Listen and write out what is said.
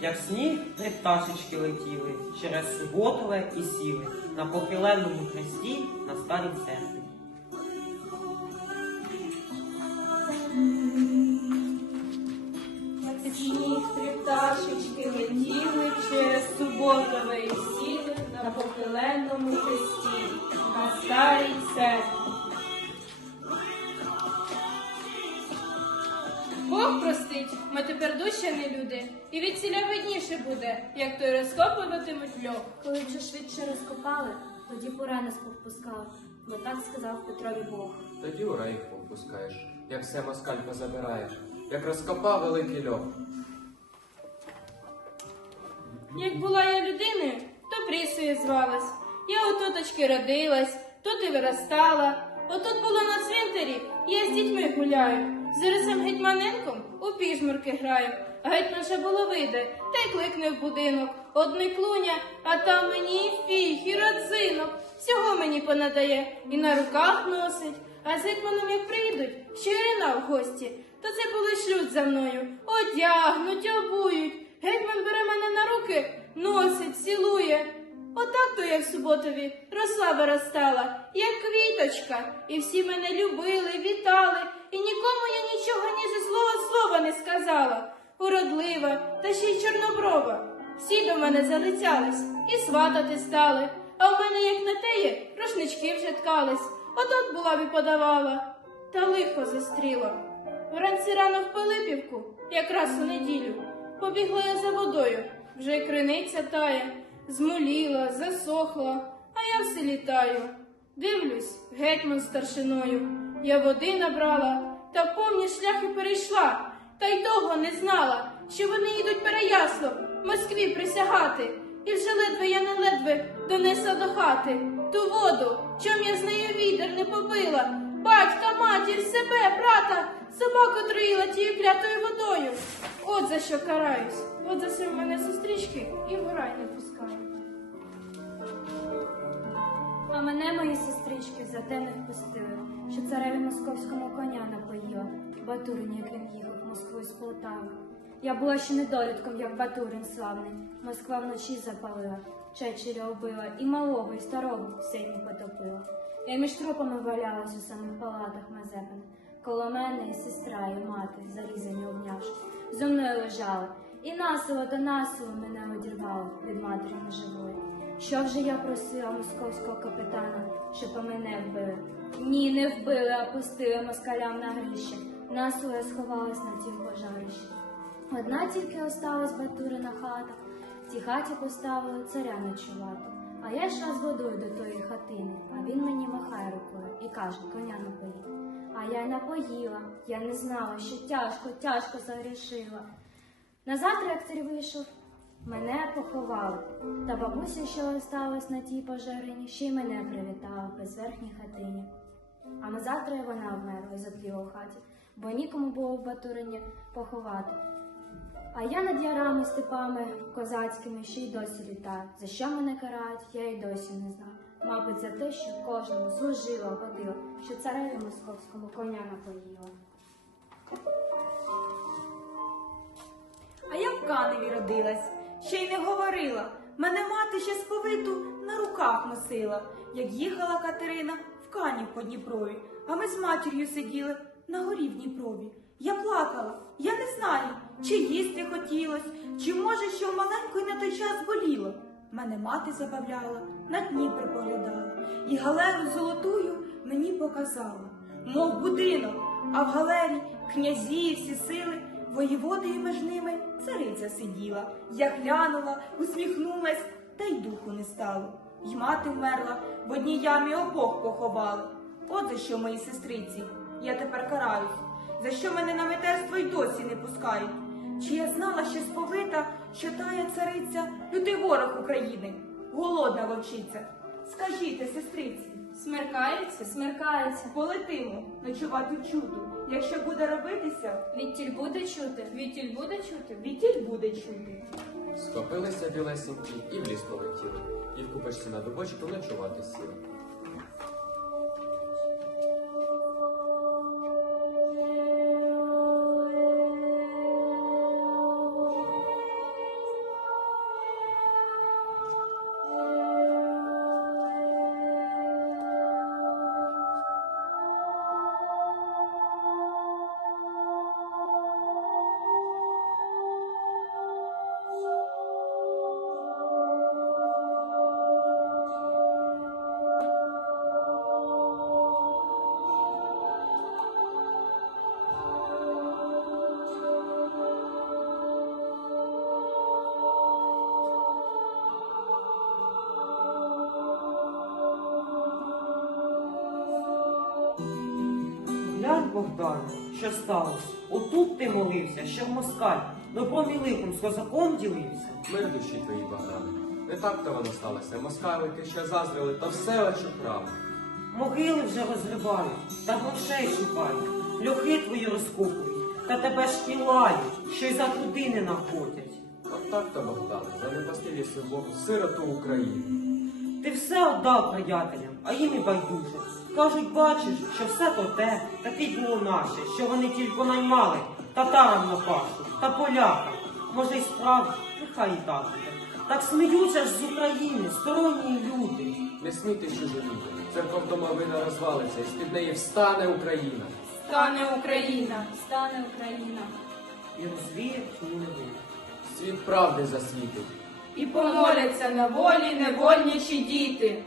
як сніг, три пташечки летіли, через суботове і сіли на похиленому хресті на старій церкві. Як сніг три пташечки летіли через суботове і сіли на похиленому хресті, на старій церкві. Бог простить, ми тепер дужче не люди, і від ціля видніше буде, як той розкопуватимуть льох. Коли вже швидше розкопали, тоді пора нас повпускали, бо так сказав Петрові Бог. Тоді у рай їх повпускаєш, як все москаль позабираєш, як розкопав великий льох. Як була я людиною, то прісою звалась. Я у тоточки родилась, тут і виростала. Отут було на цвинтарі, я з дітьми гуляю. З Ірисом Гетьманенком у піжмурки граю. Гетьман же було вийде, та й кликне в будинок. Одне клуня, а там мені і фіг, і родзинок. Всього мені понадає і на руках носить. А з гетьманом як приїдуть, що Ірина в гості, то це коли шлють за мною, одягнуть, обують. Гетьман бере мене на руки, носить, цілує. Отак то я в суботові росла виростала, як квіточка, і всі мене любили, вітали, і нікому я нічого ні зі злого слова не сказала. Уродлива, та ще й чорноброва. Всі до мене залицялись і сватати стали. А в мене, як на теє, рушнички вже ткались. Отот була б і подавала. Та лихо зустріла. Вранці рано в Пилипівку, якраз у неділю. Побігла я за водою, вже й криниця тає, змоліла, засохла, а я все літаю. Дивлюсь, гетьман старшиною. Я води набрала, та повні шляхи перейшла, та й того не знала, що вони їдуть переяслав Москві присягати. І вже ледве я не ледве донесла до хати ту воду, чом я з нею відер не побила. Батька, матір, себе, брата, собаку труїла тією клятою водою. От за що караюсь, от за це в мене сестрички і в рай не пускають. А мене мої сестрички за те не впустили, що цареві московському коня напоїла, Батурин, як він їхав Москву з Полтави. Я була ще недолітком, як Батурин славний. Москва вночі запалила, чечеря убила, і малого, і старого в сині потопила. Я між трупами валялась у самих палатах Мазепин. Коло мене і сестра, і мати, зарізані обнявши, зо мною лежали. І насило та насило мене одірвало від матері неживої. Що вже я просила московського капітана, щоб мене вбили? Ні, не вбили, а пустили москалям на гріще. Насило я сховалась на тім пожарищі. Одна тільки осталась Батурина хата, в тій хаті поставили царя ночувати. А я йшла з водою до тої хатини, а він мені махає рукою і каже, коня напої. А я й напоїла, я не знала, що тяжко, тяжко загрішила. Назавтра, як цар вийшов, мене поховали. Та бабуся, що осталась на тій пожарині, ще й мене привітала в безверхній хатині. А на завтра й вона вмерла і затліла в хаті, бо нікому було в Батурині поховати. А я над ярами, степами козацькими ще й досі літаю. За що мене карають, я й досі не знаю. Мабуть, за те, що кожному служила, водила, що цареві московському коня напоїла. А я в Каневі родилась, ще й не говорила. Мене мати ще сповиту на руках носила, як їхала Катерина в Канів по Дніпрові, а ми з матір'ю сиділи на горі в Дніпрові. Я плакала, я не знаю, чи їсти хотілось, чи може, що маленькою на той час боліло. Мене мати забавляла, на Дніпр поглядала, і галеру золотую мені показала, мов будинок, а в галері князі всі сили. Воєводою між ними цариця сиділа. Я глянула, усміхнулась, та й духу не стало. Й мати вмерла, в одній ямі обох поховали. От за що мої сестриці, я тепер караюсь, за що мене на митерство й досі не пускають. Чи я знала ще сповита, що тая цариця лютий ворог України, голодна вовчиця? Скажіть, сестриці, Смеркається, Смеркається, полетимо ночувати чуду. Якщо буде робитися, відтіль буде чути. відтіль буде чути? вітіль буде чути. Схопилися білесенькі і в ліс полетіли, і в купочці на дубочку ночувати сіли. Богдане, що сталося? Отут ти молився, що москаль добром і лихом з козаком ділився. Мир душі твої, Богдане. Не так то воно сталося. Москалики, що заздрили, то все очі правда. Могили вже розривають, та грошей шукають, льохи твої розкопують, та тебе шпілають, що й за туди не находять. От так то, Богдане, за непостилістю Богу, сироту України. Ти все отдав приятелям, а їм і байдуже. Кажуть, бачиш, що все то те, таке й було наше, що вони тільки наймали татарам на пашу та полякам. Може, й справді, нехай і так буде. Так сміються ж з України, сторонні люди. Не смійте чужі люди. Церков домовина розвалиться, і з-під неї встане Україна. Стане Україна. Стане Україна. І розвіє невину. Світ правди засвітить. І помоляться на волі невольничі діти.